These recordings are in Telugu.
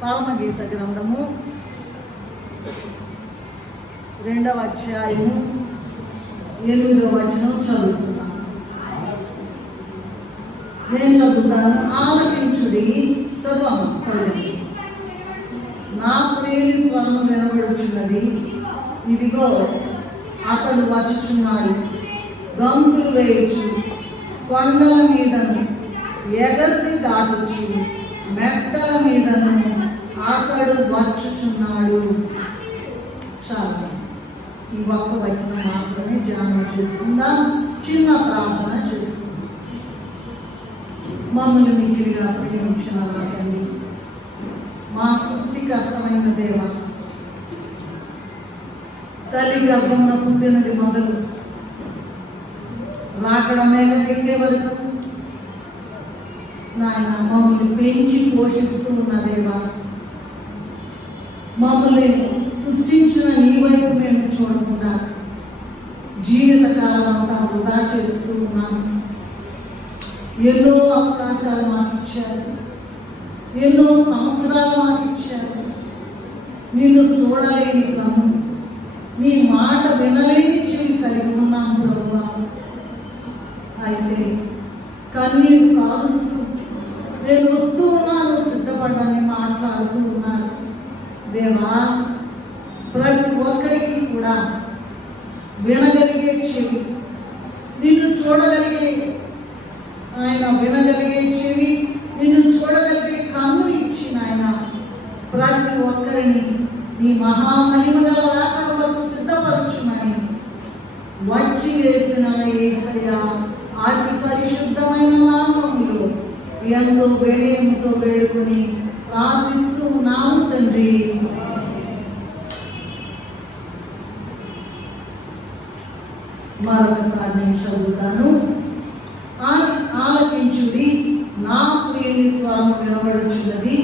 పరమగీత గ్రంథము 2వ అధ్యాయము 8వ వచనం చదువుతున్నాను. నేను చదువుతాను. ఆలకించుడి. చదవండి. నా ప్రియుని స్వరము వినబడుచున్నది, ఇదిగో అతడు వచ్చుచున్నాడు, గంతులు వేయచ్చు, కొండల మీదను ఎగసి దాటుచు, మెట్టల మీదను అతడు వచ్చుచున్నాడు. చాలా ఈ ఒక్క వచనం మాత్రమే ధ్యానం చేసుకుందాం. చిన్న ప్రార్థన చేసుకుందాం. మమ్మల్ని మిక్కిలిగా ప్రేమించిన తండ్రి, మా సృష్టికర్తమైన దేవ, తల్లి గర్భమున పుట్టినది మొదలు రాకడ మేఘ వరకు నాయన మమ్మల్ని పెంచి పోషిస్తూ ఉన్న దేవా, మమ్మల్ని సృష్టించిన నీ వైపు మేము చూడకుండా జీవిత కాలం అంతా వృధా చేస్తూ ఉన్నాము. ఎన్నో అవకాశాలు మాకు ఇచ్చారు, ఎన్నో సంవత్సరాలు మాకు ఇచ్చారు. నిన్ను చూడలేని కన్ను, నీ మాట వినలేని చెవి కలిగి ఉన్నాము ప్రభువా. అయితే కన్నీరు కాలుస్తూ నేను వస్తూ ఉన్నాను, సిద్ధపడ్డాన్ని మాట్లాడుతూ ఉన్నాను. దేవా, ప్రతి ఒక్కరికి కూడా వినగలిగే చెవి, నిన్ను చూడగలిగే ఆయన వినగలిగే చెవి, నిన్ను చూడగలిగే కన్ను ఇచ్చిన ఆయన ప్రతి ఒక్కరిని నీ మహామహిమగల రాకడ వరకు సిద్ధపరచుమని వచ్చి వేసిన యేసయ్య అతి పరిశుద్ధమైన నామములో ఎంతో వినయంతో వేడుకొని ప్రార్థిస్తూ ఉన్నాము తండ్రి. మరొకసారి నేను చదువుతాను. ఆలకించుడి, నా ప్రియుని స్వరము వినబడుచున్నది,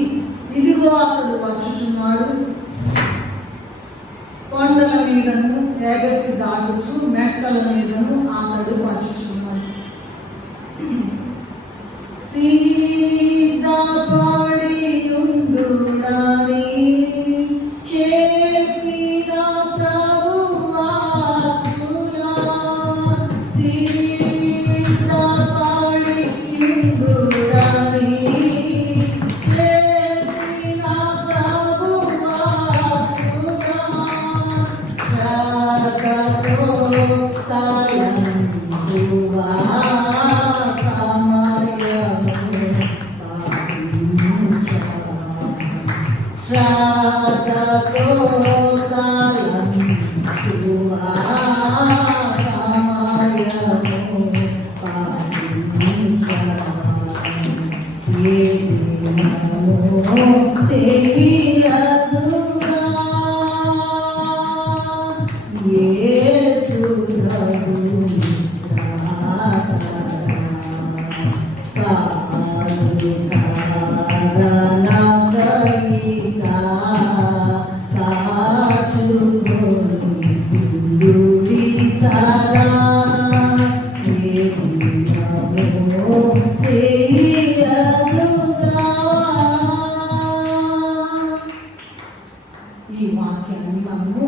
ఇదిగో అతడు వచ్చుచున్నాడు, కొండల మీదను ఎగసి దాటుచు, మెట్టల మీదను అతడు వచ్చుచున్నాడు. సిద్ధపడి ఉండుడని చెప్పిన ప్రభువా, సిద్ధపడి ఉండుడని చెప్పిన ప్రభువా, శ్రద్ధతో తలంచువా ఈ వాక్యాన్ని మనము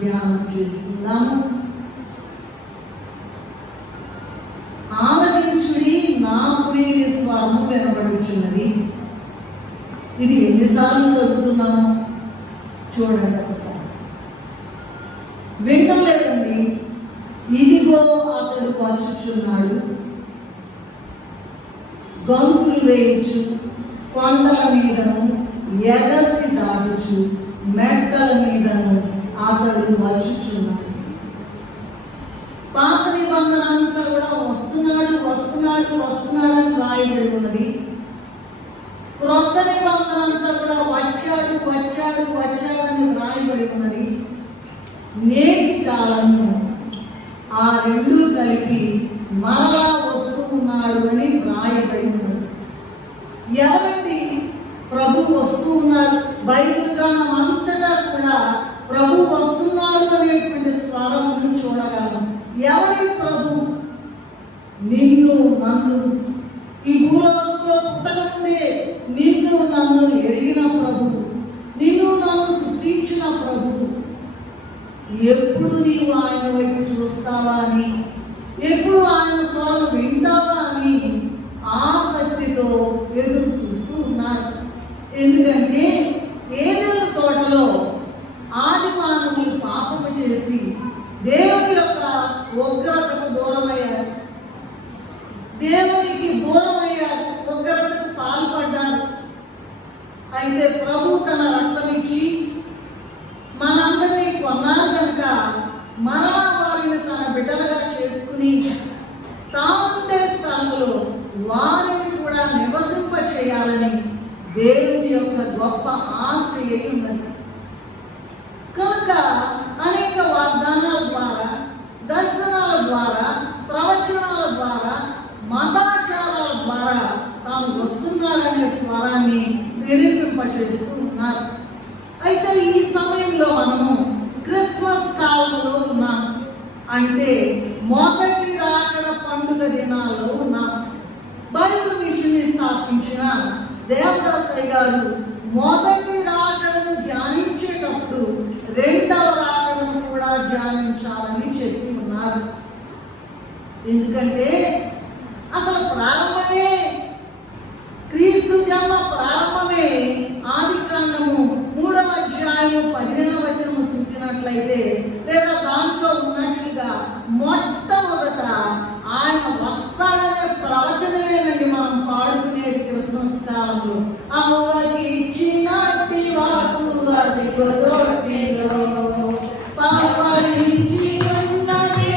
ధ్యానం చేసుకుందాము. ఆలకించుడి, నా ప్రియుని స్వరము వినబడుచున్నది. ఇది ఎన్నిసార్లు చదువుతున్నాము చూడండి ఒకసారి. వింటలేదండి. ఇదిగో అతడు వచ్చుచున్నాడు, గంతులు వేయించు, కొండల మీదను ఎగసి దాటుచు, మెట్టల మీదను అతడు వచ్చుచున్నాడు. పాత నిబంధన అంతా కూడా వస్తున్నాడు వస్తున్నాడు వస్తున్నాడు అని రాయబడి ఉన్నది. క్రొత్త నిబంధన అంతా కూడా వచ్చాడు వచ్చాడు వచ్చాడు అని రాయబడి ఉన్నది. నేటి కాలము ఆ రెండు కలిపి మరలా వస్తూ ఉన్నాడు అని రాయబడి ఉన్నది. ఎవరండి ప్రభు వస్తూ ఉన్నారు? బైబిల్ గ్రంథం అంతటా కూడా ప్రభు వస్తున్నాడు అనేటువంటి స్వరమును చూడగలం. ఎవరి ప్రభు? నిన్ను నన్ను ఈ భూలోకంలో పుట్టకముందే నిన్ను ఎప్పుడు నీవు ఆయన వైపు చూస్తావా అని, ఎప్పుడు ఆయన స్వరం వింటావా అని ఆసక్తితో ఎదురు చూస్తూ ఉన్నారు. ఎందుకంటే ఏదైనా తోటలో ఆది మానవులు పాపము చేసి దేవుని యొక్క ఉగ్రతకు దూరమయ్యారు, దేవునికి దూరమయ్యారు, ఉగ్రతకు పాల్పడ్డారు. అయితే ప్రభు తన రక్తమిచ్చి మనందరినీ కొన్నారు కనుక మరలా వారిని తన బిడ్డలుగా చేసుకుని తానుండే స్థలంలో వారిని కూడా నివసింప చేయాలని దేవుని యొక్క గొప్ప ఆశ ఉన్నది. కనుక అనేక వాగ్దానాల ద్వారా, దర్శనాల ద్వారా, ప్రవచనాల ద్వారా, మతాచారాల ద్వారా తాను వస్తున్నాడనే స్వరాన్ని నిరూపింపచేస్తూ ఉన్నారు. అయితే ఈ సమయంలో మనము క్రిస్మస్ కాలంలో ఉన్నాం. అంటే మొదటి రాకడ పండుగ దినాల్లో ఉన్నాం. బైబిల్ మిషన్ని స్థాపించిన దేవదాసయ్య గారు మొదటి రాకడను ధ్యానించేటప్పుడు రెండవ రాకడను కూడా ధ్యానించాలని చెప్పి ఉన్నారు. ఎందుకంటే అసలు ప్రారంభమే, క్రీస్తు జన్మ ప్రారంభమే ఆదికాండము 3వ అధ్యాయము 15వ వచనము చూసినట్లయితే, లేదా దాంట్లో ఉన్నట్లుగా మొట్టమొదట ఆయన వస్తాడనే ప్రవచనమేనండి మనం పాడుకునేది క్రిస్మస్ కాలంలో. అమ్మకి ఇచ్చినట్టి వాకు అది కొదొట్టిలో పాపరించి ఉన్నదే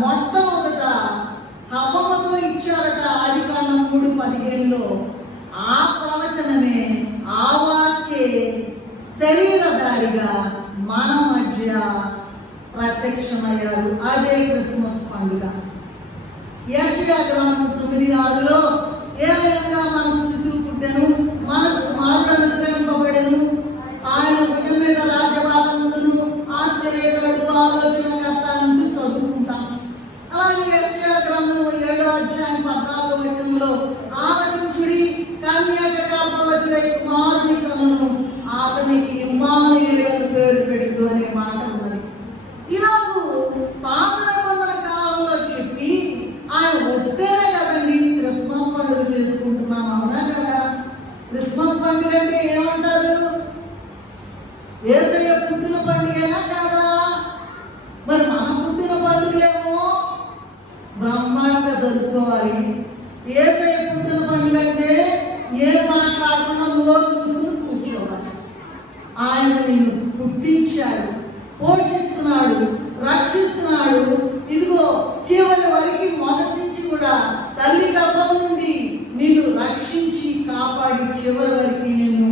మొట్టమొదట హవ్వతో ఇచ్చారట ఆదికాండం 3:15లో. ఆ ప్రవచనమే, ఆ వాక్యే శరీరధారిగా మన మధ్య ప్రత్యక్షమయ్యారు. అదే క్రిస్మస్ పండుగ. యెషయా గ్రంథం 9:6లో ఏ విధంగా మనకు శిశువు పుట్టెను, మనకు కుమారుడు అనుగ్రహింపబడెను, ఆయన భుజం మీద రాజ్యభారం ఉండును, ఆశ్చర్యకరుడు, ఆలోచనకర్త అంటూ చదువుకుంటాం. అలాగే యెషయా గ్రంథం 7వ అధ్యాయం 14వ వచనంలో ఆలకించుడి, కన్యక గర్భవతి కుమారుని కనును, అతనికి ఇమ్మానుయేలు పేరు పెట్టు అనే మాట ఉన్నది. ఇలాగూ పాత నిబంధన కాలంలో చెప్పి ఆయన వస్తేనే కదండి క్రిస్మస్ పండుగ చేసుకుంటున్నాం. అవునా కదా? క్రిస్మస్ పండుగ అంటే ఏమంటారు? యేసయ్య పుట్టిన పండుగేనా కాదా? మరి మన పుట్టిన పండుగలేమో బ్రహ్మాండంగా జరుపుకోవాలి. యేసయ్య పుట్టిన పండుగ అంటే ఏం మాట్లాడకుండా నోరు మూసుకుని కూర్చోవాలి. ఆయన నిన్ను పుట్టించాడు, పోషిస్తున్నాడు, రక్షిస్తున్నాడు. ఇదిగో చివరి వరకు మొదటి నుంచి కూడా తల్లి గర్భం నుండి నిన్ను రక్షించి కాపాడి చివరి వరకు నిన్ను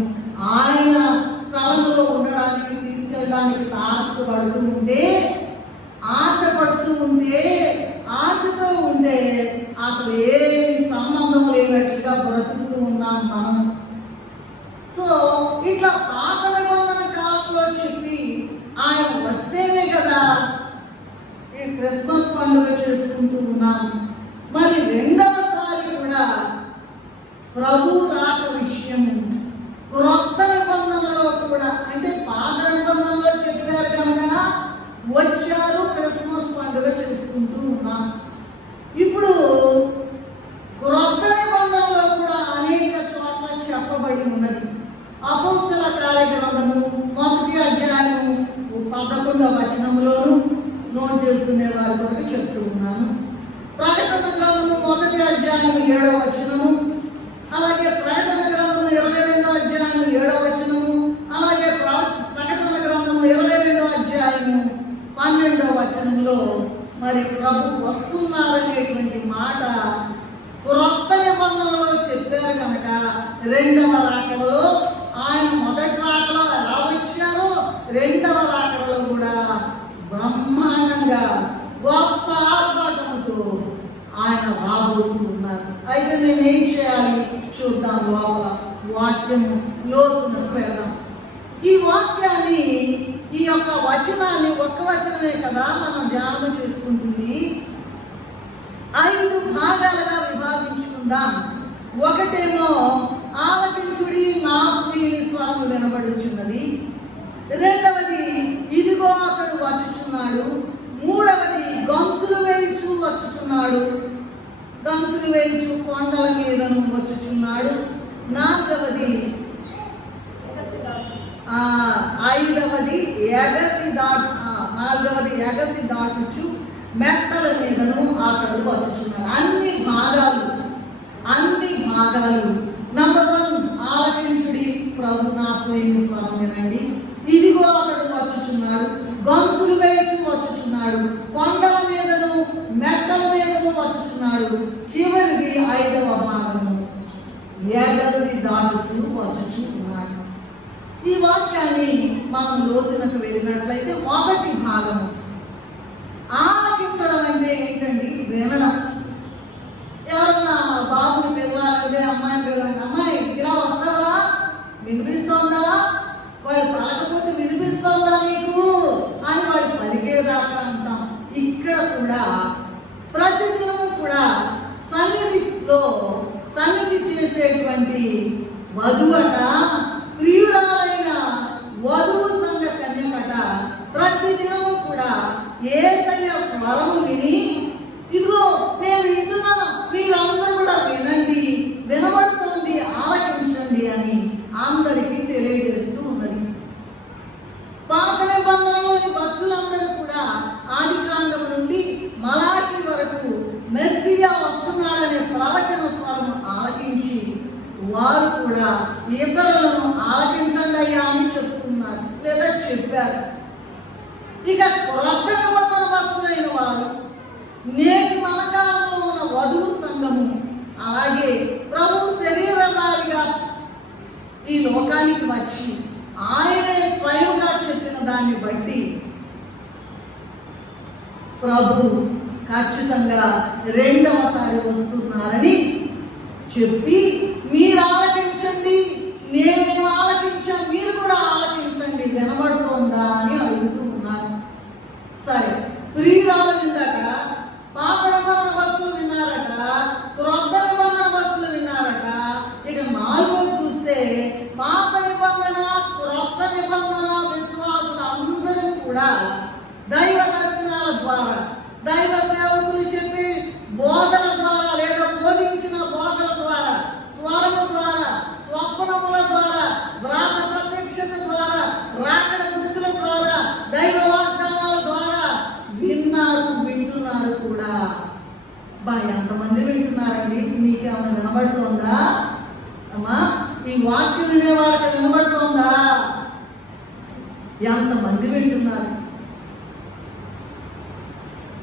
ఆయన స్థలంలో ఉండడానికి తీసుకెళ్ళడానికి తాపపడుతూ ఉంటే, ఆశపడుతూ ఉంటే, ఆశతో ఉంటే అసలు ఏమి సంబంధం లేనట్లుగా బ్రతుకుతూ ఉన్నాం మనం. సో ఇట్లా పాత నిబంధన కాలంలో చెప్పి ఆయన వస్తేనే కదా ఈ క్రిస్మస్ పండుగ చేసుకుంటూ ఉన్నాం. మరి రెండవసారి కూడా ప్రభు రాక విషయం క్రొత్త నిబంధనలో కూడా, అంటే పాత నిబంధనలో చెప్పారు కనుక వచ్చారు, క్రిస్మస్ పండుగ చేసుకుంటూ ఉన్నాం. ఇప్పుడు క్రొత్త నిబంధనలో కూడా అనేక చోట్ల చెప్పబడి ఉన్నది. అపోస్తల కార్యగ్రంథము 1వ అధ్యాయము 11వ వచనంలోను నోట్ చేసుకునే వారి కొరకు చెప్తూ ఉన్నాను. ప్రకటన గ్రంథము 1వ అధ్యాయం 7వ వచనము, అలాగే ప్రకటన గ్రంథము 22వ అధ్యాయం 7వ వచనము, అలాగే ప్రకటన గ్రంథము 22వ అధ్యాయము 12వ వచనంలో మరి ప్రభు వస్తున్నారనేటువంటి మాట క్రొత్త నిబంధనలో చెప్పారు కనుక రెండవ రాకడలో ఆయన మొదటి రాకడలో ఎలా వచ్చారో రెండవ రాకడలో కూడా బ్రహ్మాండంగా గొప్ప ఆర్భాటంతో ఆయన రాబోతూ ఉన్నారు. అయితే మేము ఏం చేయాలి చూద్దాం. లోపల వాక్యము లోతునకు వెళదాం. ఈ వాక్యాన్ని, ఈ యొక్క వచనాన్ని, ఒక్క వచనమే కదా మనం ధ్యానం చేసుకుంటుంది, 5 భాగాలుగా విభాగించుకుందాం. ఒకటేమో ఆలకించుడి నా ప్రియుని స్వరము వినబడుచున్నది. రెండవది ఇదిగో అతడు వచ్చుచున్నాడు. మూడవది గంతులు వేయించు వచ్చుచున్నాడు, గంతులు వేయించు కొండల మీదను వచ్చుచున్నాడు. నాలుగవది నాలుగవది ఎగసి దాటుచు మెట్టల మీదను అతడు వచ్చుచున్నాడు. అన్ని భాగాలు. నంబర్ 1 ఆలకించుడి ప్రభు నా ప్రియుని స్వరం వినండి. ఇదిగో అతడు వచ్చుచున్నాడు, గంతులు వేసి వచ్చుచున్నాడు, కొండల మీదను మెట్టల మీదను వచ్చుచున్నాడు. చివరిది 5వ భాగము ఎగసి దాటుచు వచ్చుచున్నాడు. ఈ వాక్యాన్ని మనం లోతునకు వెళ్ళినట్లయితే మొదటి భాగము ఆలకించడం అంటే ఏంటండి? వినడం. ఎవరన్నా బాబుని పిలవాలంటే, అమ్మాయిని పిలవాలంటే, అమ్మాయి ఇలా వస్తావా, వినిపిస్తోందా, వాళ్ళు పలకపోతే వినిపిస్తోందా నీకు అని వాళ్ళు పలికేదాకా అంటాం. ఇక్కడ కూడా ప్రతిదినము కూడా సన్నిధి చేసేటువంటి వధువట, ప్రియురాలైన వధువు సంఘ కన్యకట ప్రతిదినము కూడా యేసయ్య స్వరము విని, ఇదిగో నేను వింటున్నాను, మీరందరూ కూడా వినండి, వినబడుతోంది, ఆలకించండి అని అందరికీ తెలియజేస్తూ ఉన్నది. పాత నిబంధనలోని భక్తులందరూ కూడా ఆదికాండము నుండి మలాకి వరకు మెస్సియా వస్తున్నాడనే ప్రవచన స్వరం ఆలకించి వారు కూడా ఇతరులను ఆలకించండి అయ్యా అని చెప్తున్నారు లేదా చెప్పారు. ఇక క్రొత్త నిబంధన భక్తులైన వారు, నేటి మన కాలంలో ఉన్న వధువు సంఘము, అలాగే ప్రభు శరీరధారిగా ఈ లోకానికి వచ్చి ఆయనే స్వయంగా చెప్పిన దాన్ని బట్టి ప్రభు ఖచ్చితంగా రెండవసారి వస్తున్నారని చెప్పి, మీరు ఆలకించండి, నేనేం ఆలకించాను, మీరు కూడా ఆలకించండి, వినబడుతోందా అని అడుగుతూ ఉన్నారు. సరే, ప్రియురాలు విందాక పాత నిబంధన భక్తులు విన్నారట, క్రొత్త నిబంధన భక్తులు విన్నారట. ఇక 4 చూస్తే పాత నిబంధన, క్రొత్త నిబంధన విశ్వాసులు అందరూ కూడా దైవ దర్శనాల ద్వారా, దైవ సేవకులు చెప్పి బోధన ద్వారా లేదా బోధించిన బోధన ద్వారా, స్వరము ద్వారా, స్వప్నముల ద్వారా, వ్రాత ప్రత్యక్షత ద్వారా, రాకడ గుర్తుల ద్వారా, దైవ వాగ్దానాల ద్వారా వింటున్నారు కూడా. ఎంతమంది వింటున్నారండి? మీకేమైనా వినబడుతోందా అమ్మా? ఈ వాక్యం వినే వాళ్ళకి వినబడుతోందా? ఎంతమంది వింటున్నారు?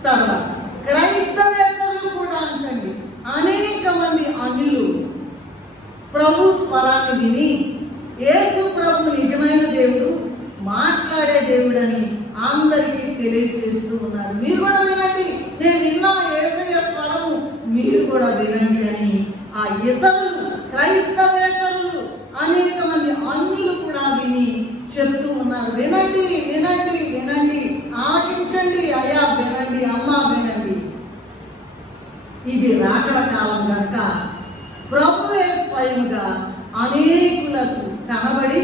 తర్వాత క్రైస్తవేతరులు కూడా అంటండి, అనేక మంది అన్యులు ప్రభు స్వరాన్ని విని యేసు ప్రభు నిజమైన దేవుడు, మాట్లాడే దేవుడని అందరికీ తెలియజేస్తూ ఉన్నారు. మీరు కూడా వినండి, నేను విన్నా యేసయ్య స్వరము, మీరు కూడా వినండి అని ఆ ఇతరులు, క్రైస్తవేతరులు, అనేక మంది అన్యులు కూడా విని చెప్తూ ఉన్నారు. వినండి, వినండి, వినండి, ఆలకించండి అయ్యా, వినండి అమ్మా, వినండి. ఇది రాకడ కాలం కనుక ప్రభువే స్వయంగా అనేకులకు కనబడి,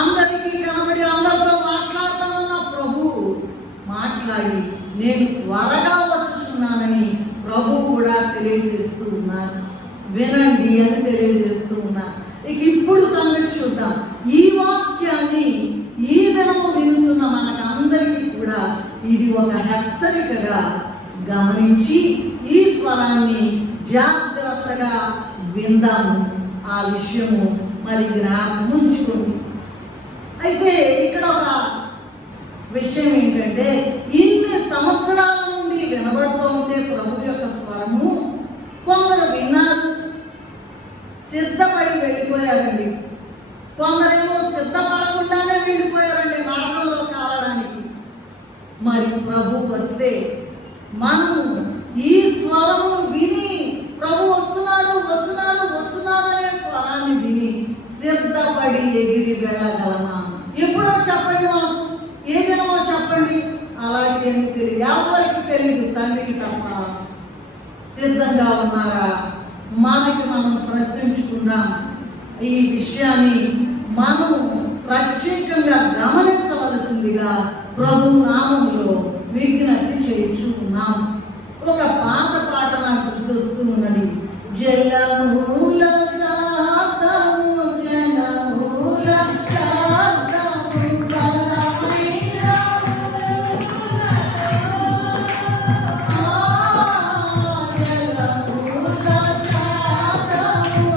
అందరికీ కనబడి, అందరితో మాట్లాడతానన్న ప్రభు మాట్లాడి, నేను త్వరగా వచ్చుచున్నానని ప్రభు కూడా తెలియజేస్తూ ఉన్నారు. వినండి అని తెలియజేస్తూ ఉన్నారు. ఇక ఇప్పుడు సంగతి చూద్దాం. ఈ వాక్యాన్ని ఈ దినము వినుచున్న మనకందరికీ కూడా ఇది ఒక హెచ్చరికగా గమనించి ఈ స్వరాన్ని జాగ్రత్తగా విందాము. ఆ విషయము మరి జ్ఞాపకం ఉంచుకోండి. అయితే ఇక్కడ ఒక విషయం ఏంటంటే, ఇన్ని సంవత్సరాల నుండి వినబడుతూ ఉంటే ప్రభు యొక్క స్వరము, కొందరు విన్నారు, సిద్ధపడి వెళ్ళిపోయారండి. కొందరేమో సిద్ధపడకుండానే వెళ్ళిపోయారండి నరకంలో కాలడానికి. మరి ప్రభు వస్తే మనము ఈ స్వరమును విని ఎందుకు తెలియదు, ఎవరికి తెలియదు, తండ్రికి తప్ప. సిద్ధంగా ఉన్నారా? మనకి మనం ప్రశ్నించుకుందాం. ఈ విషయాన్ని మనము ప్రత్యేకంగా గమనించవలసిందిగా ప్రభు నామంలో విజ్ఞప్తి చేయించుకున్నాం. ఒక పాత పాట నాకు గుర్తొస్తూ ఉన్నది. జలమూల సాధము జలమూల సాధము బలమైన జలమూల సాధము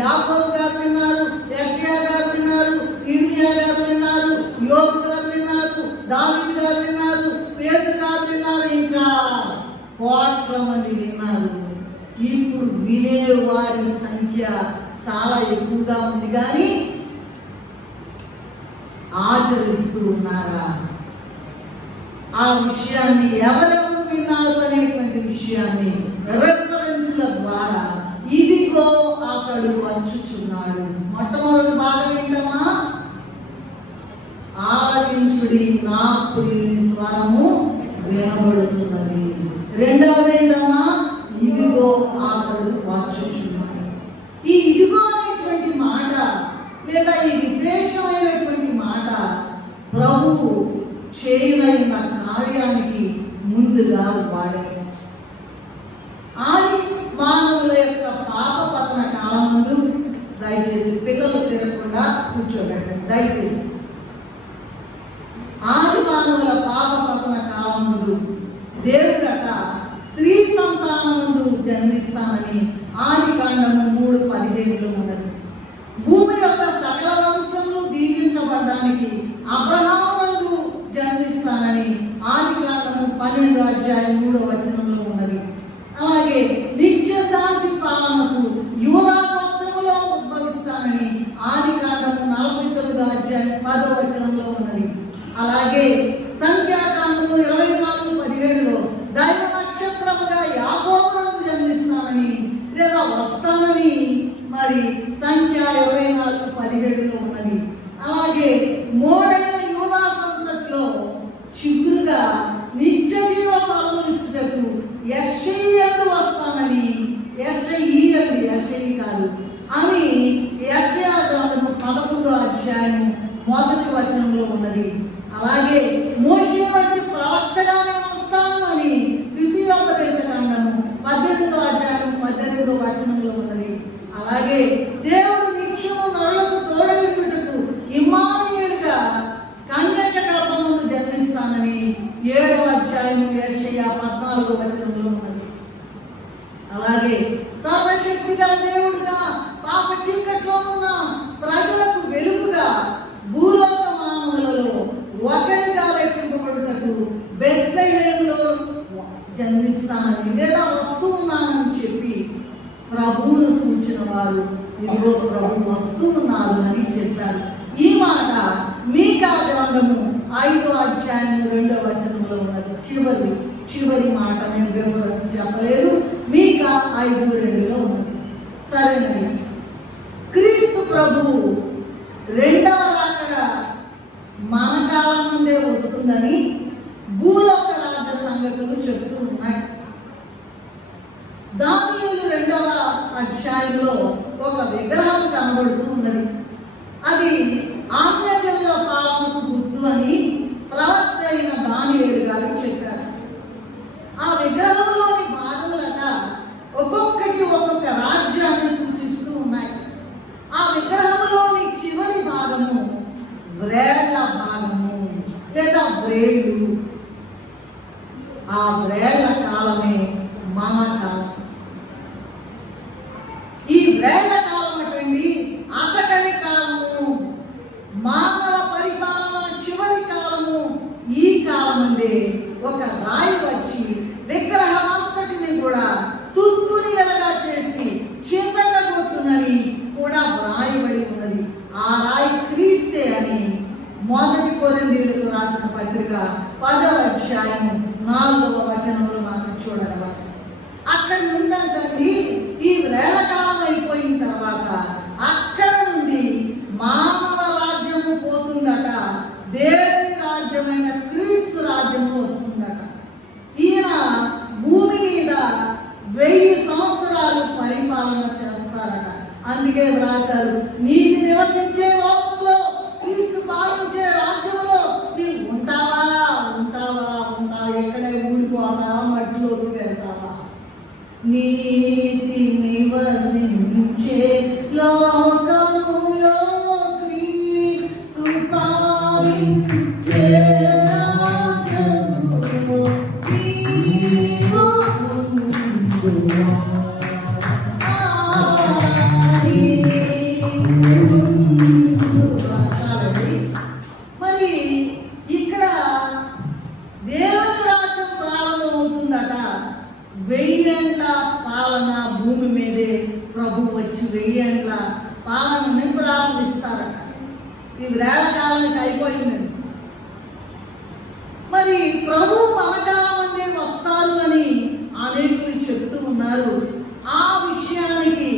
యాకోబు గారు విన్నారు, యెషయా గారు విన్నారు, ఇర్మియా గారు విన్నారు, యోబు గారు విన్నారు, దావీదు గారు విన్నారు, పేతురు గారు విన్నారు, ఇంకా కోట్ల మంది విన్నారు. ఇప్పుడు వినే వారి సంఖ్య చాలా ఎక్కువగా ఉంది, కానీ ఆచరిస్తూ ఉన్నారా? ఆ విషయాన్ని ఎవరెవరు విన్నారు అనేటువంటి విషయాన్ని రెఫరెన్స్ల ద్వారా ఇదిగో అతడు వచ్చుచున్నాడు. మొట్టమొదటి భాగం ఏంటమ్మా? ఆలకించుడి నా ప్రియుని స్వరము వినబడుతున్నది. రెండవది ఏంటమ్మా? ఇదిగో అతడు వచ్చుచున్నాడు. ఈ ఇదిగో అనేటువంటి మాట లేదా ఈ విశేషమైనటువంటి మాట ప్రభువు చేయనైన కార్యానికి ముందుగా వాడారు. ఆది మానవుల యొక్క పాప పతన కాలం ముందు, దయచేసి పిల్లలు తిరగకుండా కూర్చోబెట్టండి దయచేసి. ఆది మానవుల పాప పతన కాలం ముందు దేవుడట స్త్రీ సంతానం ముందు జన్మిస్తానని ఆది కాండము 3:15 ఉన్నది. భూమి యొక్క సకల వంశములు దీవించబడడానికి అబ్రహాము నందు జన్మిస్తానని ఆది కాండము 12:3 ఉన్నది. అలాగే నిత్య శాంతి పాలనకు యూదా గోత్రములో ఉద్భవిస్తానని ఆది కాండము 49:10 ఉన్నది. అలాగే సంఖ్యాకాండము 24:17 దైవ నక్షత్రముగా యాకోబునందు జన్మిస్తానని లేదా వస్తానని మరి సంఖ్య 24:17 ఉన్నది. అలాగే మోడైన యూదా సంతతిలో చిగురుగా నిత్య జీవ ఫలములు ఇచ్చుటకు యెషయా వస్తానని, యెషయి కాదు అని యెషయా గ్రంథము 11:1 ఉన్నది. అలాగే మోషే వంటి ప్రవక్తగానే వస్తాను అని ద్వితీయోపదేశ కాండము 18:18 ఉన్నది. అలాగే దేవుడు నిత్యము నరులకు తోడైనట్టుకు ఇమ్మానుయేలుగా కన్యక గర్భమునందు జన్మిస్తానని 7వ అధ్యాయము యెషయా 14:1 ఉన్నది. అలాగే సర్వశక్తిగా దేవుడుగా పాప చీకట్లో ఉన్న ప్రజలకు వెలుగుగా భూలోక మానవులలో ఒకరిగా లెక్కింపబడుటకు బెత్లెహేములో జన్మిస్తానని లేదా వస్తూ ఉన్నానని చెప్పి ప్రభువును చూచిన వారు ఇదిగో ప్రభు వస్తూ ఉన్నారు అని చెప్పారు. ఈ మాట మీకా గ్రంథము 5:2 ఉన్నది. చివరి మాట నేను వివరించి చెప్పలేదు. మీకా 5:2 ఉన్నది. సరేనండి. క్రీస్తు ప్రభువు రెండవ రాకడ మన కాలం ముందే వస్తుందని భూలోక రాజ్య సంగతులు చెప్తూ ఉన్నాయి. దానియేలు 2వ అధ్యాయంలో లేదా వ్రేళ్ళు. ఆ వ్రేళ్ల కాలమే మన కాలం. ఈ వ్రేళ్ల కాలం అటండి అతకని కాలము, మానవ పరిపాలన చివరి కాలము. ఈ కాలం అందే ఒక రాయి వచ్చి విగ్రహం అంతటిని కూడా తుత్తుని ఎలగా చేసి చింతగొట్టునని కూడా వ్రాయబడి ఉన్నది. ఆ రాయి క్రీస్తే అని మొదటి కొరింథీయులకు రాసిన పత్రిక 10వ అధ్యాయము 4వ వచనంలో మనం చూడగలం. అక్కడ నుండి ఈ వేళ కాలం అయిపోయిన తర్వాత అక్కడ నుండి మానవ రాజ్యము పోతుందట, దేవుని రాజ్యమైన క్రీస్తు రాజ్యము వస్తుందట. ఈయన భూమి మీద 1000 సంవత్సరాలు పరిపాలన చేస్తారట. అందుకే వ్రాసారు, నీతి నివసించే లోకంలో, క్రీస్తు పాలించే రాజ్యంలో నీవు ఉంటావా ఉంటావా ఉంటావా, ఎక్కడే ఊడిపోతావా, మట్టిలోకి వెళ్తావా? నీతి నివసించే లోకములో క్రీస్తు పాలించే రాజ్యములో నీవు ఉండువా. మరి ఇక్కడ దేవుని రాజ్యం ప్రారంభమవుతుందట. 1000 ఏండ్ల పాలన భూమి మీదే ప్రభు వచ్చి 1000 ఏండ్ల పాలనని ప్రారంభిస్తారట. ఈ వేళ కాలానికి అయిపోయిందండి. మరి ప్రభు మన కాలం అందే వస్తారు అని అనేకులు చెప్తూ ఉన్నారు. ఆ విషయానికి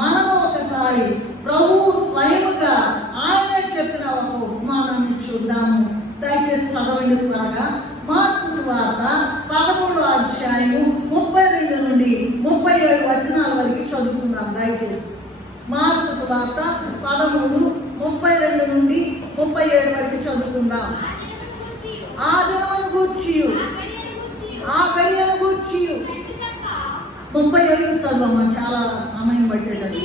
మనము ఒకసారి ప్రభు స్వయముగా ఆయన చెప్పిన ఒక ఉపమానాన్ని చూద్దాము. దయచేసి చదవండి త్వరగా. మార్కు సువార్త 13వ అధ్యాయము 32 నుండి 37 వచనాల వరకు చదువుకుందాం. దయచేసి మార్కు సువార్త 13:32 నుండి 37 వరకు చదువుకుందాం. ఆ దినమును గూర్చి, ఆ గడియను గూర్చి 35 చదవమ్మా, చాలా సమయం పట్టేటది.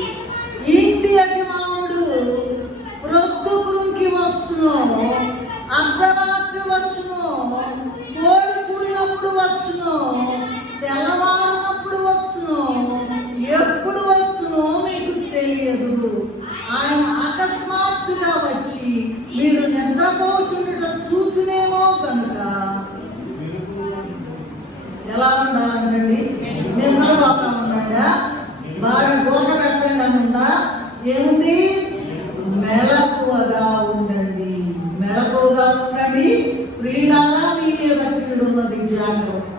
ఇంటి యజమానుడు ప్రొద్దుగురుంకి వచ్చును, అర్ధరాత్రి వచ్చును, కోడి కూడినప్పుడు వచ్చును, తెల్లవారినప్పుడు వచ్చును, ఎప్పుడు వచ్చునో మీకు తెలియదు. ఆయన అకస్మాత్తుగా వచ్చి మీరు నిద్రపోచుండుట చూచునేమో కనుక ఎలా ఉండాలండి? నిద్రపోతా ఉన్నాడా? బాగా గోక పెట్టండి అని ఉందా? ఏముంది? మెలకువగా ఉండండి, మెలకువగా ఉండండి, ప్రియులారా మీ మీద కీడు ఉన్నది జాగ్రత్త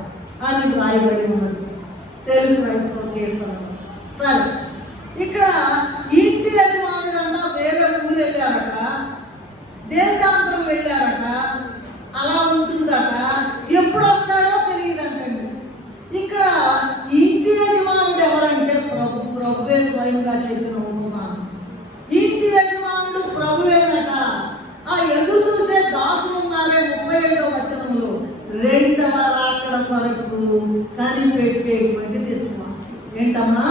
అని రాయబడి ఉన్నది తెలుగు క్రైస్తవ కీర్తన. సరే, ఇక్కడ ఇంటి యజమానుడు అంట వేరే ఊరు వెళ్ళారట, దేశాంతరం వెళ్ళారట, అలా ఉంటుందట. ఎప్పుడు వస్తాడో తెలియదంటండి. ఇక్కడ ఇంటి యజమానుడు ఎవరంటే ప్రభువే స్వయంగా చెప్పిన ఉపమానం. ఇంటి యజమానుడు ప్రభువేనట. ఆ ఎదురు చూసే దాసులు ఉన్నారే 37వ వచనంలో, 2వ రాకడ కొరకు కనిపెట్టేటువంటి విశ్వాసం. ఏంటమ్మా?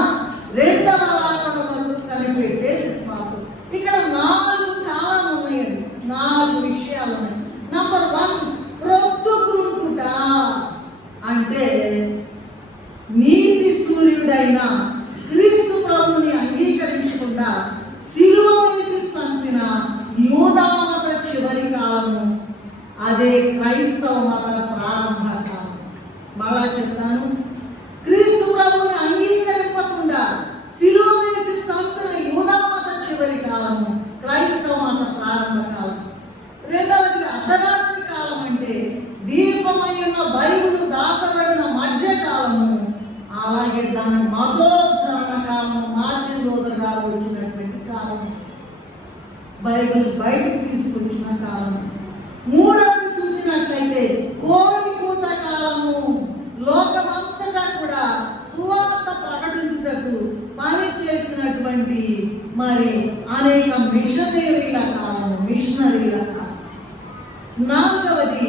2వ రాకడ కొరకు కనిపెట్టే విశ్వాసం. ఇక్కడ 4 కాలాలు ఉన్నాయండి, 4 విషయాలు ఉన్నాయి. నంబర్ 1, ప్రొద్దుగురుంటుట అంటే నీతి సూర్యుడైన క్రీస్తు ప్రభుని అంగీకరించకుండా సిలువ వేసి చంపిన యూదా మత చివరి కాలము, అదే క్రైస్తవ మత ప్రారంభ కాలం. మళ్ళా చెప్తాను, క్రీస్తు ప్రభుని అంగీకరింపకుండా సిలువ వేసి చంపిన యూదా మత చివరి కాలము క్రైస్తవ మత ప్రారంభ కాలం. రెండవది అర్ధరాత్రి కాలం అంటే దీపమైన బైబిల్ దాచబడిన మధ్య కాలము. అలాగే దాని మతోద్ధరణ కాలం, మార్టిన్ లూథర్ గారు వచ్చినటువంటి కాలం, బైబిల్ బయటకు తీసుకొచ్చిన కాలం. మూడవది చూసినట్లయితే కోడి కూత కాలము. లోకమంతటా కూడా సువార్త ప్రకటించుటకు పని చేసినటువంటి మరి అనేక మిషనరీల కాలం, మిషనరీల కాలం. నాలుగవది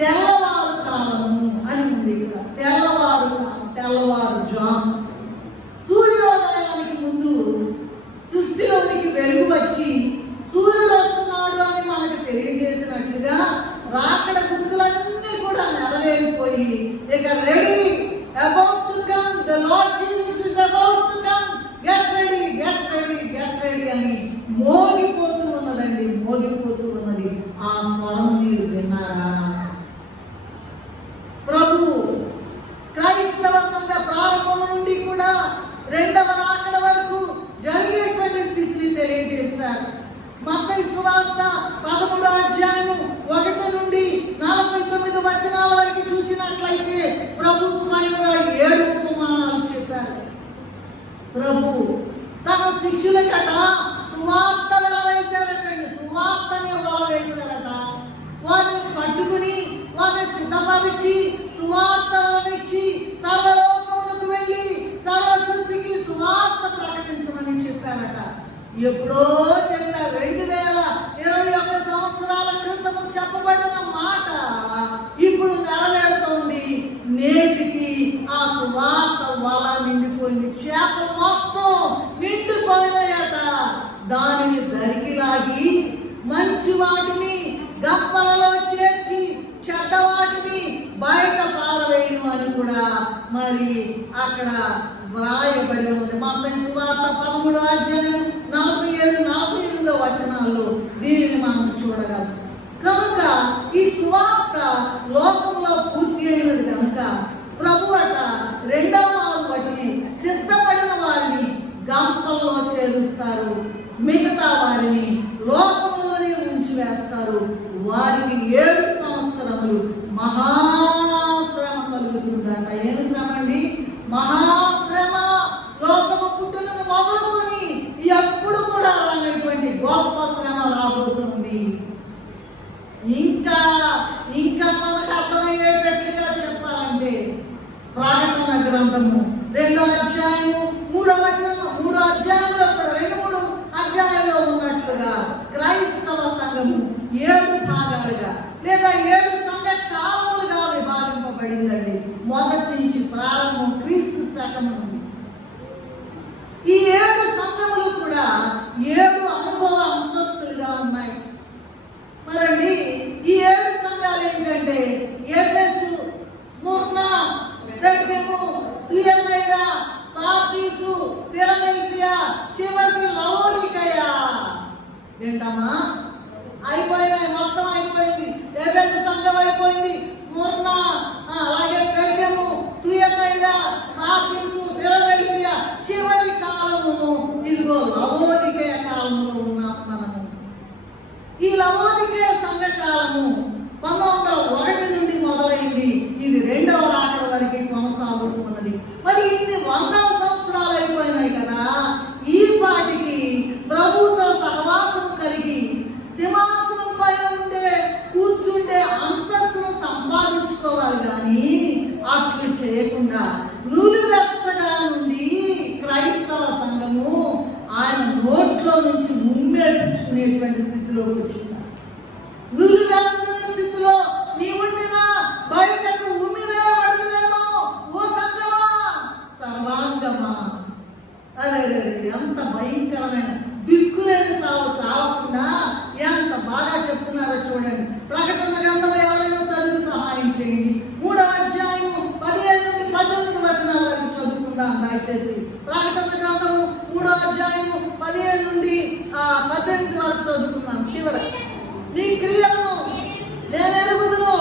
తెల్లవారు కాలము అని ఉంది. ఇక్కడ తెల్లవారు కాలం, తెల్లవారు జాము. సూర్యోదయానికి ముందు సృష్టిలోనికి వెలుగు వచ్చి సూర్యుడు వస్తున్నాడు అని మనకు తెలియజేసినట్లుగా రాక ఎప్పుడో చెప్పారు. 2021 సంవత్సరాల క్రితం చెప్పబడిన మాట ఇప్పుడు నెరవేరుతోంది. నేటికి ఆ సువార్త వల నిండిపోయింది. చేపలు మొత్తం నిండిపోయినాయట. దానిని దరికి లాగి మంచి వాటిని గంపలలో చేర్చి చెడ్డ వాటిని బయట పారవేయను అని కూడా మరి అక్కడ వ్రాయబడి ఉంది. మత్తయి సువార్త 13వ అధ్యాయం 47-48 వచనాల్లో దీనిని మనం చూడగలం. కనుక ఈ సువార్త లోకంలో పూర్తి అయినది కనుక ప్రభువట రెండవ మారు వచ్చి సిద్ధపడిన వారిని గంపల్లో చేరుస్తారు, మిగతా వారిని లోకంలోనే ఉంచి వేస్తారు. వారికి 7 సంవత్సరములు మహాశ్రమ కలుగుతుందట. ఏమి శ్రమ అండి? మహాశ్రమ. లోకము పుట్టినది మొదలుకొని ఎప్పుడు కూడా రానటువంటి గొప్ప శ్రమ రాబోతుంది. ఇంకా మనకు అర్థమయ్యేటట్లుగా చెప్పాలంటే ప్రకటన గ్రంథము 2వ అధ్యాయము 3వ వచనము, 3వ అధ్యాయంలో కూడా 2-3 అధ్యాయంలో ఉన్నట్లుగా క్రైస్తవ సంఘము 7 భాగాలుగా లేదా 7 సంఘ కాలములుగా విభాగింపబడిందండి. మొదటి నుంచి ప్రారంభం క్రీస్తు శకం నుండి. ఈ 7 సంఘములు కూడా 7 అనుభవ అంతస్తులుగా ఉన్నాయి. మరండి ఈ 7 సంఘాలు ఏంటంటే ఎఫెసు, స్ముర్నా, పెర్గము, థియతైరా, సార్దీసు, ఫిలదెల్ఫియా, చివరికి లవోదికయ. ఏంటమ్మా? అయిపోయినాయి, మొత్తం అయిపోయింది. ఎఫెసు సంఘం అయిపోయింది, స్ముర్నా, అలాగే పెర్గము, థియతైరా, సార్దీసు, ఫిలదెల్ఫియా. చివరి కాలము ఇదిగో లవోదికయ కాలంలో ఉన్నాం మనము. ఈ లవోదికయ సంఘ కాలము 1901 నుండి మొదలైంది. ఇది 2వ రాకడ వరకు కొనసాగుతూ ఉన్నది. మరి ఇన్ని 100 సంవత్సరాలు అయిపోయినాయి కదా. ఈ పాటికి ప్రభుతో సహవాసం కలిగి సింహాసనం పైన కూర్చుంటే అంతస్తును సంపాదించుకోవాలి కానీ అట్లు చేయకుండా నులివెచ్చగా నుండి క్రైస్తవ సంఘము ఆయన నోట్లో నుంచి ముమ్మేపించుకునేటువంటి స్థితిలోకి వచ్చింది. నులివెచ్చని స్థితిలో నీ ఉండిన బయటకు ఉమ్మివేయబడుతుందేమో ఓ సంఘమా, సర్వాంగమా. అరే ఎంత భయంకరమైన దిక్కులేని చావకుండా ఎంత బాగా చెప్తున్నారో చూడండి. ప్రకటన గ్రంథం ఎవరైనా చదివి సహాయం చేయండి. 3వ అధ్యాయము 17-18 వచనాల వరకు చదువుకుందాం దయచేసి. ప్రకటన గ్రంథము 3వ అధ్యాయము 17 నుండి 18 వరకు చదువుకుందాం. చివర నీ క్రియలను నేను ఎరుగుదును,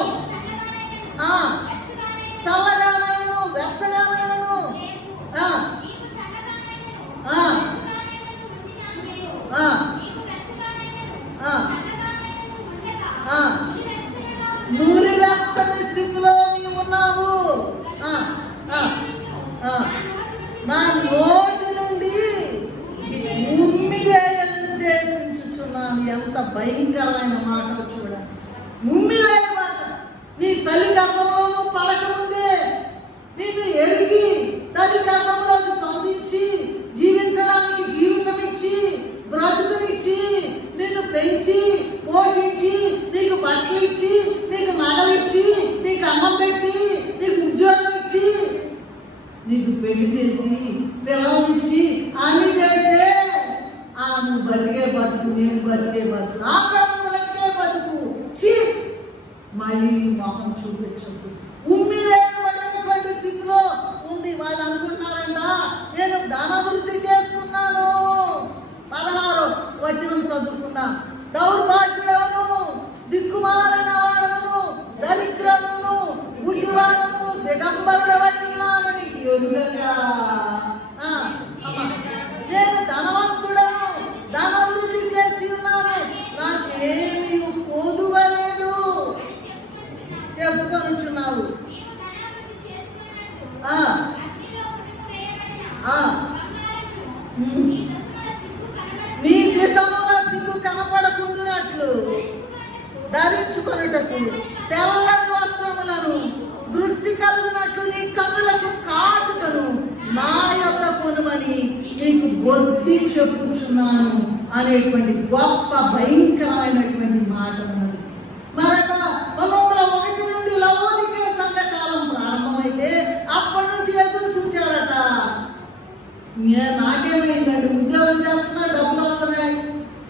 చల్లగానైనను వెచ్చగానైనను నూనె వెచ్చని స్థితిలో నీవు ఉన్నావు. నా నోటి నుండి ఉమ్మివేయని ఉద్దేశించుచున్నాను. ఎంత భయంకరమైన మాటలు చూడండి. ఉమ్మివేయ మాట. నీ తల్లి గర్భంలోనూ పడకముందే నిన్ను ఎరిగి తల్లి గర్భంలోకి పంపించి జీవించడానికి జీవితం ఇచ్చి బ్రతుకునిచ్చి నిన్ను పెంచి పోషించి నీకు బట్టలు ఇచ్చి నీకు నగలిచ్చి నీకు అన్నం పెట్టి నీకు ఉద్యోగం ఇచ్చి నీకు పెళ్లి చేసి పిల్లల్నిచ్చి అన్ని చేస్తే నువ్వు బతికే బతుకు, నేను బతికే బతుకు, బతికే బతుకు చీ మళ్ళీ మొహం చూపించదు. ఉమ్మివేయబడినటువంటి స్థితిలో ఉంది. వాళ్ళు అనుకుంటున్నారంట నేను ధనవృద్ధి చేసుకున్నాను. 16వ వచనం చదువుకుందాం. దౌర్భాగ్యుడవను, దిక్కుమాలిన వాడవను, దరిద్రమును, గుడ్డివాడను, దిగంబరుడవై ఉన్నానని ఎరుగగా నేను ధనవంతుడను, ధనవృద్ధి చేసి ఉన్నాను, నాకేమీ కోదువలేదు చెప్పుకొనుచున్నావు. నీ దిశముల సిగ్గు కనపడకుండునట్లు ధరించుకొనుటకు తెల్లని వస్త్రములను, దృష్టి కలుగునట్లు నీ కన్నులకు కాటుకను నా యొద్ద కొనుమని నీకు బొత్తి చెప్పుచున్నాను అనేటువంటి గొప్ప భయంకరమైనటువంటి మాట ఉన్నది. మరట 1901 నుండి లవోదికయ సంఘకాలం ప్రారంభమైతే అప్పటి నుంచి ఎదురు చూచారట. నాకేమైందండి, ఉద్యోగం చేస్తున్నా, డబ్బులు వస్తున్నాయి,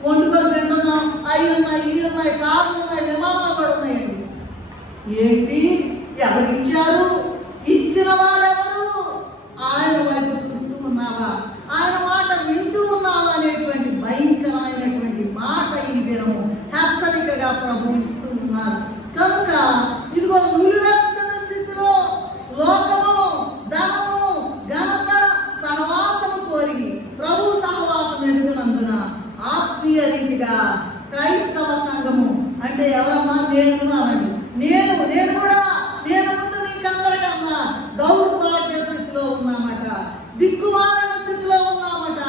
వండుకొని తింటున్నాం, అవి ఉన్నాయి, ఇవి ఉన్నాయి, కార్లు ఉన్నాయి, విమానాలు కూడా ఉన్నాయండి. ఏంటి, ఎవరిచ్చారు? ఇచ్చిన వారెవరు? ఆయన వైపు చూస్తూ ఉన్నావా, ఆయన మాట వింటూ ఉన్నావా అనేటువంటి భయంకరమైనటువంటి మాట ఈ దినం హెచ్చరికగా ప్రభు ఇస్తూ ఉన్నారు. కనుక ఇదిగో నిలువెత్తని స్థితిలో లోకము, ధనము, ఘనత, సహవాసము కోరి ప్రభు సహవాసం ఎదుగునందున ఆత్మీయ రీతిగా క్రైస్తవ సంఘము అంటే ఎవరమ్మా? నేను కూడా ముందు మీకందరికన్నా దౌర్భాగ్య స్థితిలో ఉన్నామట, దిక్కుమాలిన స్థితిలో ఉన్నామట,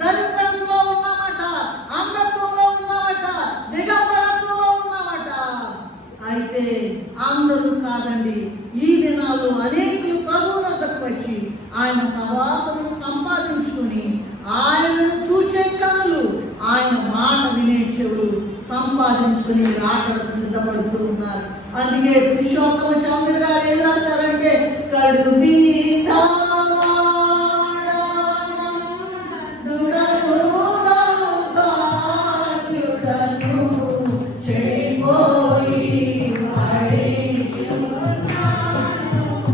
దరిద్రతలో ఉన్నామట, అంధత్వంలో ఉన్నామట, దిగంబరత్వంలో ఉన్నామట. అయితే అందరూ కాదండి, ఈ దినాల్లో అనేకులు ప్రభువు వద్దకు వచ్చి ఆయన సహవాసము సంపాదించుకుని ఆయనను చూచే కన్నులు, ఆయన మాట వినే చెవులు సంపాదించుకుని రాకడకు సిద్ధపడుతూ ఉన్నారు. అందుకే పురుషోత్తమ చౌదరి గారు ఏం రాశారంటే,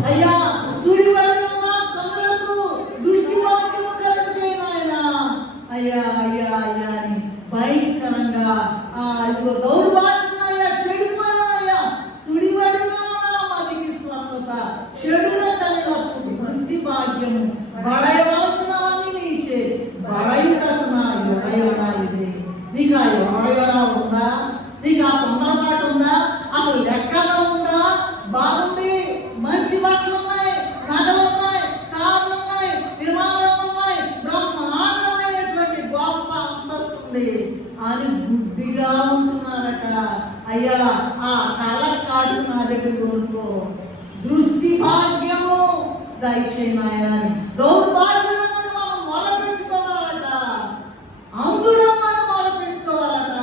అయ్యా సూర్యవడనున్న కన్నులకు దృష్టి భాగ్యము కలుగజేయు నాయన, అయ్యా అయ్యా అయ్యా అని భయంకరంగా ఇదిగో దౌర్భాగ్యమయ్యా, చెడిపోయానయ్యా, సుడివడిన మదికి స్వస్థత, చెడున కలిగినప్పుడు దృష్టి భాగ్యము, బడయవలసినవన్నీ నీచే, బడయుటకు నా యొడయొడా ఇదే. నీకు ఆ యొడయొడా ఉందా? నీకు ఆ తొందరపాటు ఉందా? అసలు లెక్కగా ఉందా? బాగుంది, మంచి బట్టలు ఉన్నాయి, నగలు ఉన్నాయి, కార్లు ఉన్నాయి, విమానాలు ఉన్నాయి, బ్రహ్మాండమైనటువంటి గొప్ప అంతస్తుంది అని గుడ్డిగా ఉంటున్నారట. అయ్యా ఆ కళ్ళకాడు నా దగ్గర కోరుకో, దృష్టి భాగ్యము దయచేయని దౌర్భాగ్యులను మనం మొదలుపెట్టుకోవాలట, అందులను మనం మొదలుపెట్టుకోవాలట.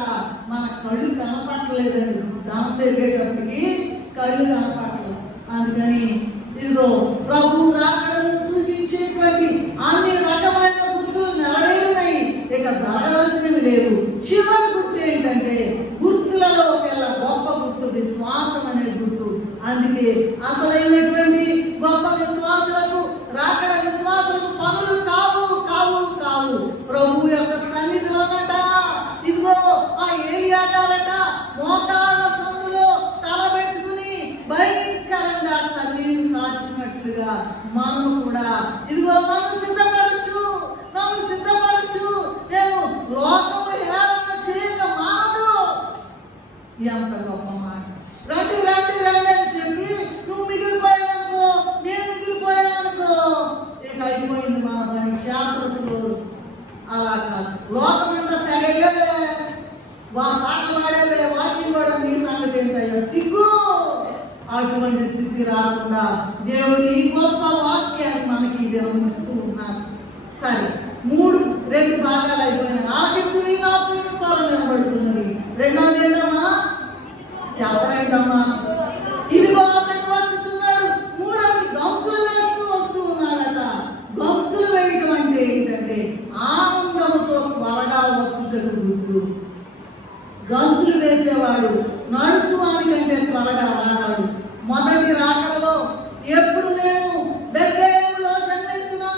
మన కళ్ళు కనపట్టలేదండి, దాని పెరిగేటప్పటికి కళ్ళు కనపట్టలేదు. అందుకని ఇదిగో ప్రభు రాకడను సూచించేటువంటి అన్ని రకమైన గుర్తులు నెరవేరున్నాయి, ఇక జరగవలసినవి లేవు. చివరి గుర్తు ఏంటంటే, గుర్తులలో కల్లా గొప్ప గుర్తు విశ్వాసం అనే గుర్తు. అందుకే అసలైనటువంటి గొప్ప విశ్వాసులకు, రాకడ విశ్వాసులకు పనులు కావు కావు కావు ప్రభు యొక్క సన్నిధిలోనట. ఇదిగో ఆ ఏలియా గారట మోకాళ్ళ సందులో తలబెట్టుకుని భయంకరంగా కన్నీరు కాచినట్లుగా మనము కూడా ఇదిగో నన్ను సిద్ధపరచు, నేను లోకము హేళన చేయక మానదు. ఎంత గొప్ప మాట! రండి రండి రండి అని చెప్పి నువ్వు మిగిలిపోయానుకో, నేను మిగిలిపోయానుకో, ఇక అయిపోయింది మన పని. శాంతులు అలా కాదు, లోకమంతా తెగలే, పాటలు పాడేలే, వాక్యం కూడా నీ సంగతి ఏంటయ్యా సిగ్గు. అటువంటి స్థితి రాకుండా దేవుడు ఈ గొప్ప వాక్యాన్ని మనకి ఇస్తూ ఉన్నారు. సరే, 2 భాగాలు అయిపోయినాయి. ఆలకించుని నా ప్రియుని స్వరం వినబడుతున్నది. రెండవది ఏంటమ్మా? చెప్పరేంటమ్మా? ఇదిగో అతడు వచ్చుచున్నాడు. మూడవది గంతులు వేస్తూ వస్తూ ఉన్నాడట. గంతులు వేయటం అంటే ఏంటంటే ఆనందముతో త్వరగా వచ్చుటకు గుర్తు. గంతులు వేసేవాడు నడుచువానికంటే త్వరగా రాగాడు. మొదటి రాకడలో ఎప్పుడు నేను బెత్లెహేములో జన్మెత్తునా,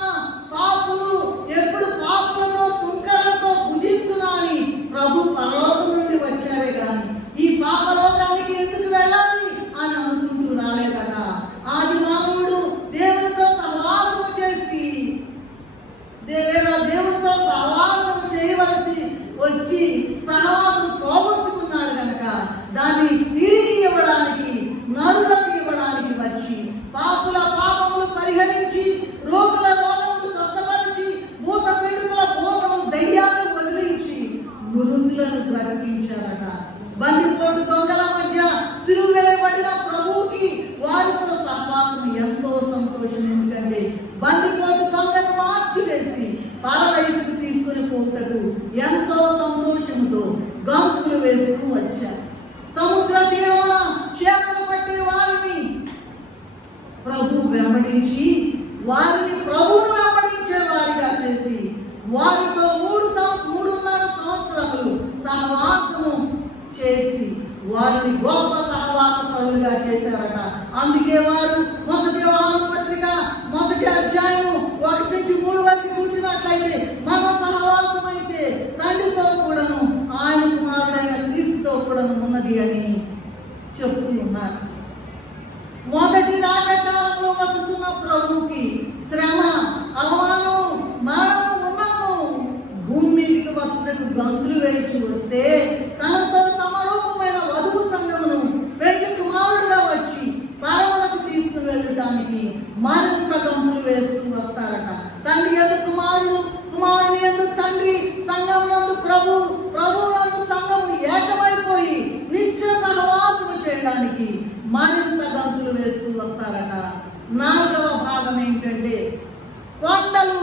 పాపులు ఎప్పుడు పాపులతో సుంకరలతో భుజిస్తున్నా అని ప్రభు పరలోకం నుండి వచ్చారే కానీ ఈ పాపలోకానికి ఎందుకు వెళ్ళాలి అని అనుకుంటూ రాలేదట. ఆది మానవుడు దేవునితో సహవాసం చేసి దేవునితో సహవాసం చేయవలసి వచ్చి సహవాసం పోగొట్టుకున్నాడు కనుక దాన్ని పరులుగా చేశారట. అందుకే వారు 1 యోహాను పత్రిక 1వ అధ్యాయం 1-3 వరకు చూసినట్లయితే మన సహవాసం అయితే తండ్రితో కూడాను ఆయన కుమారుడైన క్రీస్తుతో కూడాను ఉన్నది అని చెప్తూ ఉన్నారు. మొదటి రాకకాలంలో వస్తున్న ప్రభువుకి శ్రమ, అవమానం, మరణం ఉన్నను భూమి మీదకి వచ్చటకు గంతులు వేయించి వస్తే తనతో సమరూపమైన వధువు సంఘమును పెళ్లి కుమారుడుగా వచ్చి పరమునకు తీసుకుని వెళ్ళటానికి మరింత గంతులు వేస్తూ వస్తారట. తండ్రి యందు కుమారుడు, కుమారుని యందు తండ్రి, సంఘమునందు ప్రభు, ప్రభువునందు సంఘము ఏకమైపోయి నిత్య సహవాసము చేయడానికి మరింత గంతులు వేస్తూ వస్తారట. 4వ భాగం ఏంటంటే కొండలు.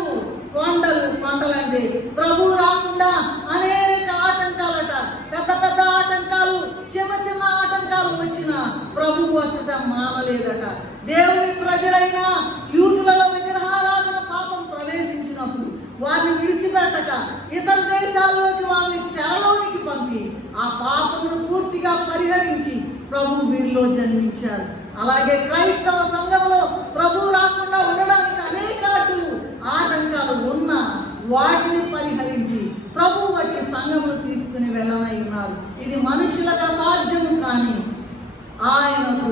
కొండలంటే ప్రభు రాకుండా అనేక ఆటంకాలట. పెద్ద పెద్ద ఆటంకాలు, చిన్న ఆటంకాలు వచ్చినా ప్రభు వచ్చటం మానలేదట. దేవుని ప్రజలైన యూదులలో విగ్రహారాధన పాపం ప్రవేశించినప్పుడు వారిని విడిచిపెట్టక ఇతర దేశాల్లోకి వాళ్ళని చెరలోనికి పంపి ఆ పాపమును పూర్తిగా పరిహరించి ప్రభు వీరిలో జన్మించారు. అలాగే క్రైస్తవ సంఘంలో ప్రభు రాకుండా ఉండడానికి అనేక ఆటంకాలు ఉన్నా వాటిని పరిహరించి ప్రభు వచ్చి సంఘమును తీసుకుని వెళ్ళనై ఉన్నారు. ఇది మనుషులకు అసాధ్యము, కానీ ఆయనకు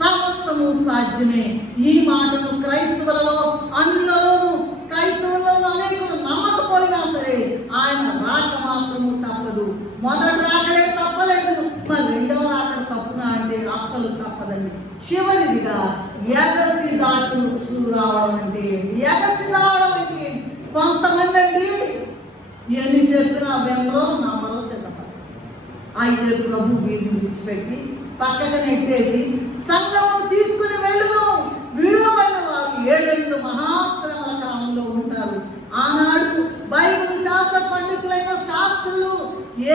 సమస్తము సాధ్యమే. ఈ మాటను క్రైస్తవులలో అన్యులలోను, క్రైస్తవులలో అనేకులు నమ్మకపోయినా సరే ఆయన రాక మాత్రము తప్పదు. మొదటి రాకడే తప్పలేదు, మరి 2వ రాకడ తప్పునా అంటే అస్సలు తప్పదండి. చివరిదిగా ఎగసి దాటు రావడం అంటే ఎగసి రావడం అంటే కొంతమంది అండి ఎన్ని చెప్పినా వెంగలో నమ్మలో సిద్ధపడతారు. అయితే ప్రభు వీరిని విడిచిపెట్టి పక్కన నెట్టేసి సంఘమును తీసుకుని వెళ్ళును. విడువబడిన వారు 7 మహాశ్రమల కాలంలో ఉంటారు. ఆనాడు బైబిల్ శాస్త్ర పండితులైన శాస్త్రులు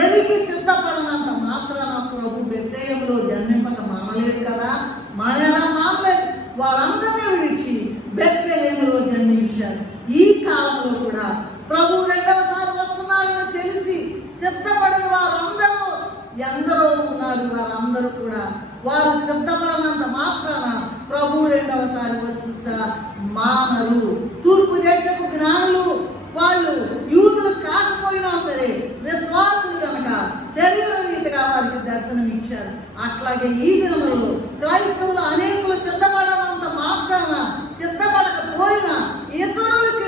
ఎరిగి సిద్ధపడనంత మాత్రాన ప్రభు బెత్లెహేములో జన్మింపక మానలేదు కదా, మానలేదు. వాళ్ళందరినీ విడిచి బెత్లెహేములో జన్మించారు. ఈ కాలంలో కూడా ప్రభు 2వసారి వస్తున్నారని తెలిసి సిద్ధపడిన వారందరూ ఎందరో ఉన్నారు. వాళ్ళందరూ కూడా వారు సిద్ధపడనంత మాత్రాన ప్రభు 2వసారి వచ్చుట మానరు. తూర్పు దేశపు జ్ఞానులు వాళ్ళు యూదులు కాకపోయినా సరే విశ్వాసులు కనుక శరీర రీతిగా వారికి దర్శనం ఇచ్చారు. అట్లాగే ఈ దినములో క్రైస్తవులు అనేకులు సిద్ధపడనంత మాత్రాన సిద్ధపడకపోయినా ఇతరులకి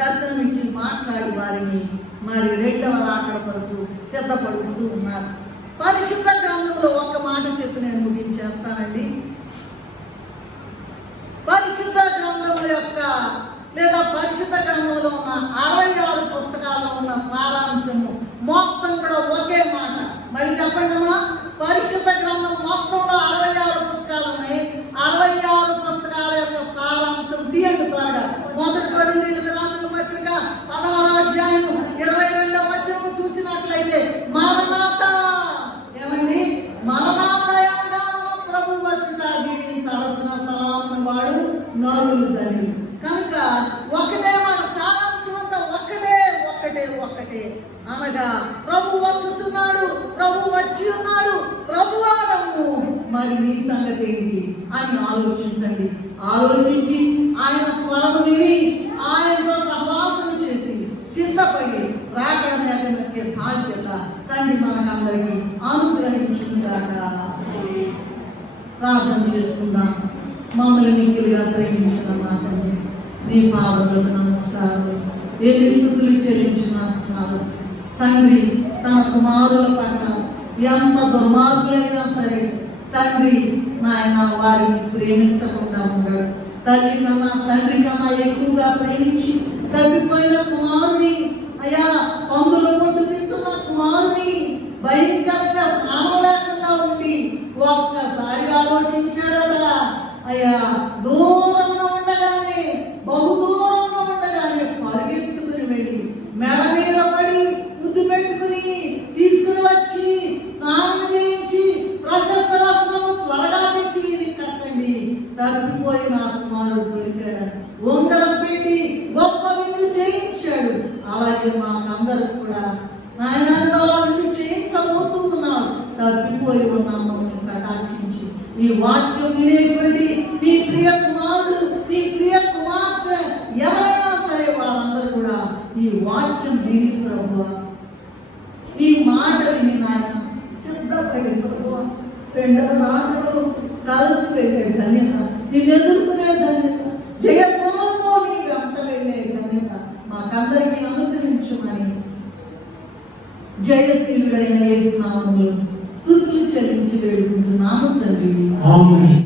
దర్శనం ఇచ్చి మాట్లాడి వారిని మరి 2వ రాకడ కొరకు సిద్ధపడుతూ ఉన్నారు. పరిశుద్ధ గ్రంథంలో ఒక్క మాట చెప్పి నేను ముగించేస్తానండి. పరిశుద్ధ గ్రంథం యొక్క లేదా పరిశుద్ధ గ్రంథంలో ఉన్న 66 పుస్తకాల్లో ఉన్న సారాంశము మొత్తం కూడా ఒకే మాట. మళ్ళీ చెప్పండి అమ్మా. పరిశుద్ధ గ్రంథం మొత్తంలో 66 పుస్తకాలు ఉన్నాయి. 66 పుస్తకాల యొక్క సారాంశం తీయండి త్వరగా. 1 కొరింథీయులకు రాసిన పత్రిక 16వ అధ్యాయం 22వ వచనం చూసినట్లయితే మారనాథ, ఏమండి మారనాథ ప్రభు వచ్చుట దీనిని తలసిన తలాలను వాడు నరులు ధన్యులు. కనుక ఒకటే మాట, సారాంశం అంతా ఒక్కటే అనగా ప్రభు వచ్చుచున్నాడు, ప్రభు వచ్చి ఉన్నాడు, ప్రభువారము. మరి నీ సంగతి ఏంటి అని ఆలోచించండి. ఆలోచించి ఆయన స్వరము విని ఆయనతో సహవాసం చేసి సిద్ధపడి రాకడ మేఘమెక్కే బాధ్యత తండ్రి మనకందరికీ అనుగ్రహించుగాక. ప్రార్థన చేసుకుందాం. మమ్మల్ని మిక్కిలిగా ప్రేమించిన మా తండ్రి, నీ పాదములకు నమస్కారం, ఏమి స్తుతులు చెల్లించున్నాను. తండ్రి తన కుమారుల పట్ల ఎంత దుర్మార్గులైనా సరే తండ్రి నాయన వారిని ప్రేమించకుండా ఉన్నాడు. తండ్రి కన్నా ఎక్కువగా ప్రేమించి తప్పిపోయిన కుమారుని, అయ్యా పందుల పొట్టు తింటున్న కుమారుని భయంకరంగా స్నానం లేకుండా ఉండి ఒక్కసారి ఆలోచించాడట. అయ్యా దూరంగా ఉండగానే, బహుదూరంగా ఉండగానే పరిగెత్తుకుని వెళ్ళి మెడ మీద పడి ముద్దు పెట్టుకుని తీసుకుని వచ్చి స్నానం చేయించి ప్రశస్త వస్త్రము త్వరగా తెచ్చి వీరికి కట్టండి, తప్పిపోయిన కుమారుడు దొరికాడు, ఉంగరం పెట్టి గొప్ప విందు చేయించాడు. అలాగే మాకందరూ కూడా నాయన విందు చేయించబోతున్నావు, తప్పిపోయి ఉన్నాము, కటాక్షించి ఈ వాక్యం వినేటువంటి నీ ప్రియ కుమారుడు, నీ ప్రియ కుమార్తె ఎవరైనా సరే వారందరూ కూడా ఈ వాక్యం విని ప్రభువా, ఈ మాట విని నాయన సిద్ధపడి ప్రభువా, రెండవ రాకడలో కలిసి వెళ్ళే ధన్యత, నిన్ను ఎదుర్కొనే ధన్యత, జయత్వంతో నీ వెంట వెళ్ళే ధన్యత మాకందరికీ అనుగ్రహించమని జయశీలుడైన యేసు నామములో స్తుతులు చెల్లించి వేడుకుంటున్నాము తండ్రి. ఆమేన్.